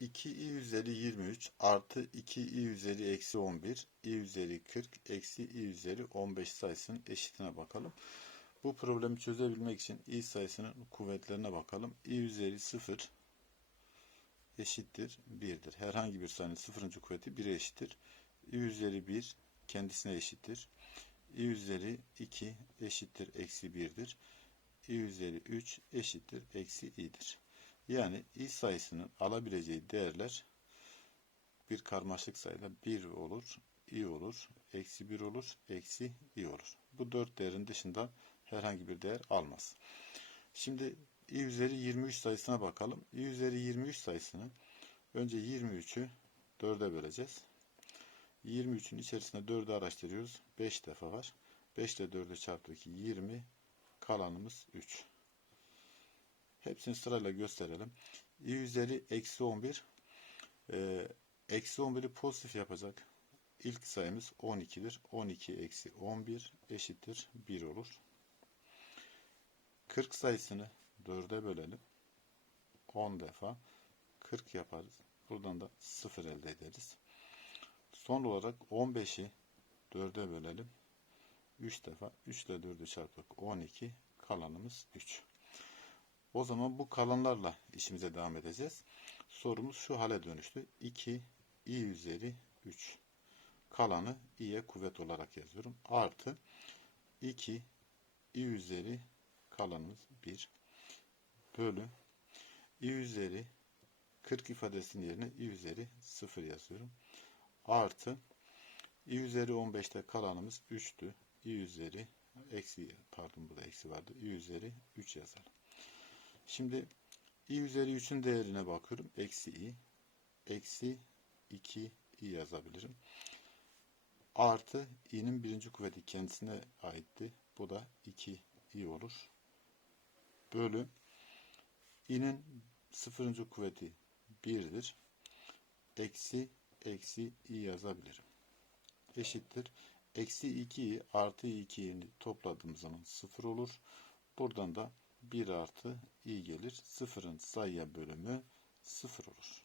2i üzeri 23 artı 2i üzeri eksi 11 i üzeri 40 eksi i üzeri 15 sayısının eşitine bakalım. Bu problemi çözebilmek için i sayısının kuvvetlerine bakalım. i üzeri 0 eşittir 1'dir. Herhangi bir sayının sıfırıncı kuvveti 1'e eşittir. i üzeri 1 kendisine eşittir. i üzeri 2 eşittir eksi 1'dir. i üzeri 3 eşittir eksi i'dir. Yani i sayısının alabileceği değerler bir karmaşık sayıda 1 olur, i olur, eksi 1 olur, eksi i olur. Bu dört değerin dışında herhangi bir değer almaz. Şimdi i üzeri 23 sayısına bakalım. i üzeri 23 sayısını önce 23'ü 4'e böleceğiz. 23'ün içerisinde 4'ü araştırıyoruz. 5 defa var. 5 ile 4'ü çarptık 20. Kalanımız 3. Hepsini sırayla gösterelim. i üzeri eksi 11. Ee, eksi 11'i pozitif yapacak. İlk sayımız 12'dir. 12 eksi 11 eşittir 1 olur. 40 sayısını 4'e bölelim. 10 defa 40 yaparız. Buradan da 0 elde ederiz. Son olarak 15'i 4'e bölelim. 3 defa 3 ile 4'ü çarptık 12 kalanımız 3. O zaman bu kalanlarla işimize devam edeceğiz. Sorumuz şu hale dönüştü. 2 i üzeri 3. Kalanı i'ye kuvvet olarak yazıyorum. Artı 2 i üzeri kalanımız 1 bölü i üzeri 40 ifadesinin yerine i üzeri 0 yazıyorum. Artı i üzeri 15'te kalanımız 3'tü. i üzeri eksi pardon burada eksi vardı. i üzeri 3 yazalım. Şimdi i üzeri 3'ün değerine bakıyorum. Eksi i. Eksi 2 i yazabilirim. Artı i'nin birinci kuvveti kendisine aitti. Bu da 2 i olur. Bölü i'nin sıfırıncı kuvveti 1'dir. Eksi eksi i yazabilirim. Eşittir. Eksi 2i artı 2'yi topladığım zaman 0 olur. Buradan da 1 artı i gelir. Sıfırın sayıya bölümü 0 olur.